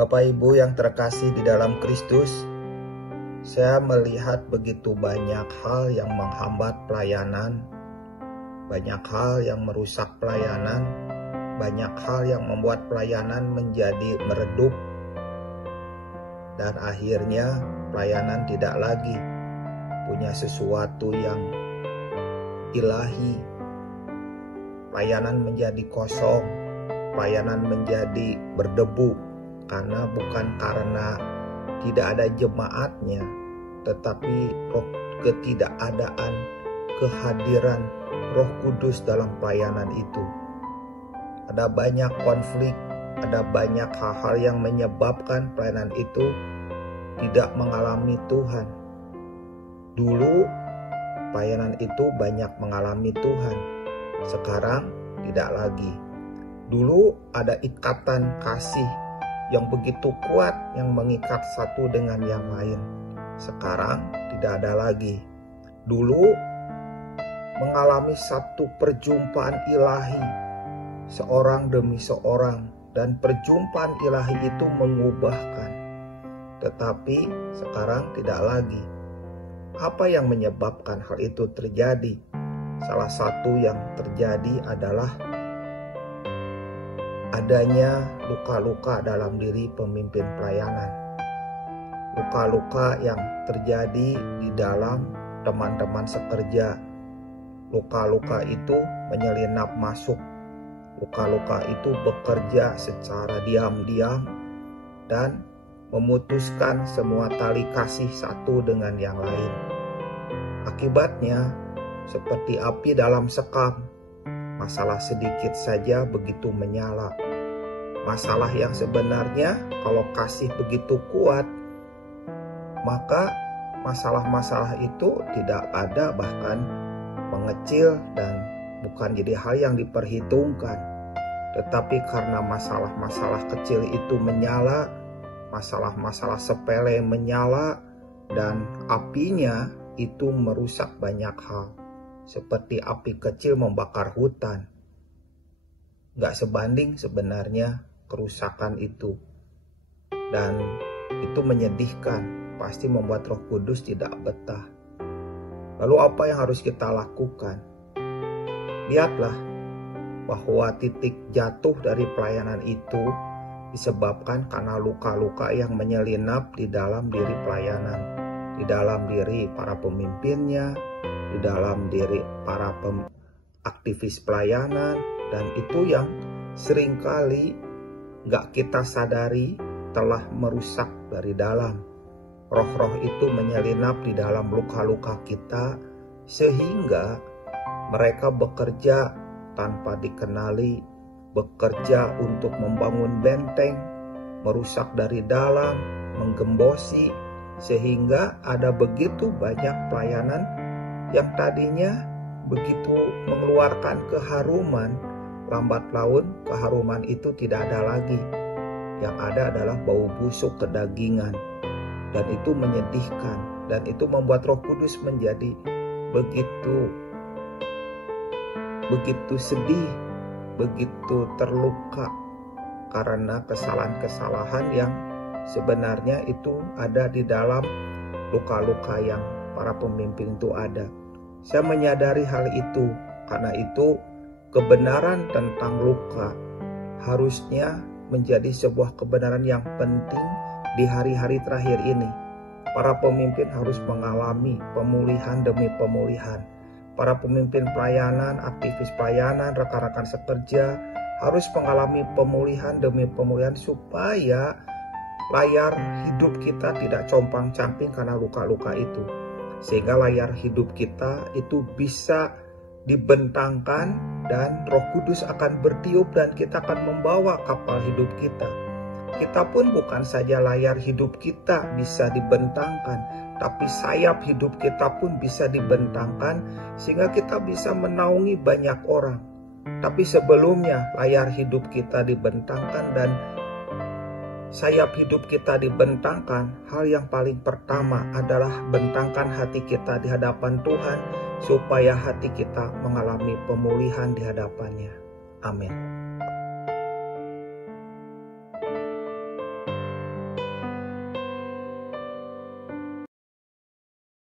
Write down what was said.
Bapak Ibu yang terkasih di dalam Kristus, saya melihat begitu banyak hal yang menghambat pelayanan, banyak hal yang merusak pelayanan, banyak hal yang membuat pelayanan menjadi meredup, dan akhirnya pelayanan tidak lagi punya sesuatu yang ilahi. Pelayanan menjadi kosong, pelayanan menjadi berdebu, karena bukan karena tidak ada jemaatnya, tetapi ketidakadaan kehadiran Roh Kudus dalam pelayanan itu. Ada banyak konflik, ada banyak hal-hal yang menyebabkan pelayanan itu tidak mengalami Tuhan. Dulu pelayanan itu banyak mengalami Tuhan, sekarang tidak lagi. Dulu ada ikatan kasih yang begitu kuat yang mengikat satu dengan yang lain. Sekarang tidak ada lagi. Dulu mengalami satu perjumpaan ilahi, seorang demi seorang, dan perjumpaan ilahi itu mengubahkan. Tetapi sekarang tidak lagi. Apa yang menyebabkan hal itu terjadi? Salah satu yang terjadi adalah adanya luka-luka dalam diri pemimpin pelayanan. Luka-luka yang terjadi di dalam teman-teman sekerja. Luka-luka itu menyelinap masuk. Luka-luka itu bekerja secara diam-diam dan memutuskan semua tali kasih satu dengan yang lain. Akibatnya seperti api dalam sekam. Masalah sedikit saja begitu menyala. Masalah yang sebenarnya kalau kasih begitu kuat, maka masalah-masalah itu tidak ada, bahkan mengecil dan bukan jadi hal yang diperhitungkan. Tetapi karena masalah-masalah kecil itu menyala, masalah-masalah sepele menyala, dan apinya itu merusak banyak hal. Seperti api kecil membakar hutan. Gak sebanding sebenarnya kerusakan itu. Dan itu menyedihkan. Pasti membuat Roh Kudus tidak betah. Lalu apa yang harus kita lakukan? Lihatlah bahwa titik jatuh dari pelayanan itu disebabkan karena luka-luka yang menyelinap di dalam diri pelayanan. Di dalam diri para pemimpinnya, di dalam diri para aktivis pelayanan, dan itu yang seringkali gak kita sadari telah merusak dari dalam. Roh-roh itu menyelinap di dalam luka-luka kita sehingga mereka bekerja tanpa dikenali, bekerja untuk membangun benteng, merusak dari dalam, menggembosi, sehingga ada begitu banyak pelayanan yang tadinya begitu mengeluarkan keharuman, lambat laun keharuman itu tidak ada lagi. Yang ada adalah bau busuk kedagingan. Dan itu menyedihkan. Dan itu membuat Roh Kudus menjadi begitu sedih, begitu terluka. Karena kesalahan-kesalahan yang sebenarnya itu ada di dalam luka-luka yang para pemimpin itu ada. Saya menyadari hal itu, karena itu kebenaran tentang luka harusnya menjadi sebuah kebenaran yang penting di hari-hari terakhir ini. Para pemimpin harus mengalami pemulihan demi pemulihan. Para pemimpin pelayanan, aktivis pelayanan, rekan-rekan sekerja harus mengalami pemulihan demi pemulihan supaya layar hidup kita tidak compang-camping karena luka-luka itu. Sehingga layar hidup kita itu bisa dibentangkan dan Roh Kudus akan bertiup dan kita akan membawa kapal hidup kita. Kita pun bukan saja layar hidup kita bisa dibentangkan, tapi sayap hidup kita pun bisa dibentangkan sehingga kita bisa menaungi banyak orang. Tapi sebelumnya layar hidup kita dibentangkan dan sayap hidup kita dibentangkan, hal yang paling pertama adalah bentangkan hati kita di hadapan Tuhan supaya hati kita mengalami pemulihan di hadapannya. Amin.